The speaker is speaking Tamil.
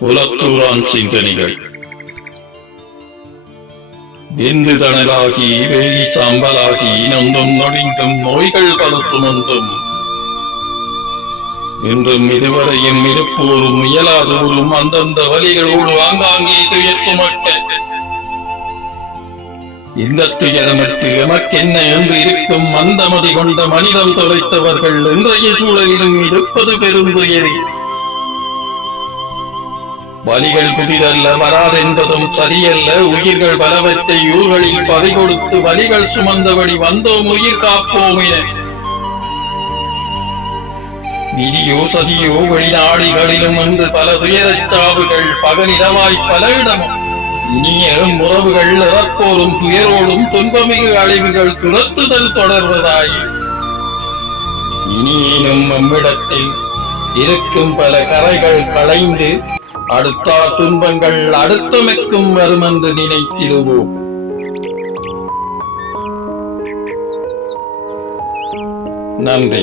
புலத்தூரான் சிந்தனைகள் வெந்து தணலாகி வேகி சாம்பலாகி நொந்தும் நொடிந்தும் நோய்கள் பல சுமந்தும் என்றும் இதுவரையும் இருப்போரும் இயலாதோரும் அந்தந்த வழிகளோடு ஆங்காங்கே துயர் சுமக்க இந்த துயரமற்று எமக்கென்ன என்று இருக்கும் மந்தமதி கொண்ட மனிதம் தொலைத்தவர்கள் இன்றைய சூழலிலும் இருப்பது பெருந்துயரே. வலிகள் புதிதல்ல வராதென்பதும் சரியல்ல. உயிர்கள் பலவற்றை ஊர்களில் பதை கொடுத்து வலிகள் சுமந்தபடி வந்தோம் உயிர் காப்போம் என விதியோ சதியோ வெளிநாடுகளிலும் என்று பல துயரச் சாவுகள் பகலிரவாய் பல இடமும் இனிய உறவுகள் இறப்போரும் துயரோடும் துன்பமிகு அழிவுகள் துரத்துதல் தொடர்வதாய் இனியேனும் நம்மிடத்தில் இருக்கும் பல கரைகள் களைந்து அடுத்தார் துன்பங்கள் அடுத்தமைக்கும் வரும் என்று நினைத்திடுவோம். நன்றி.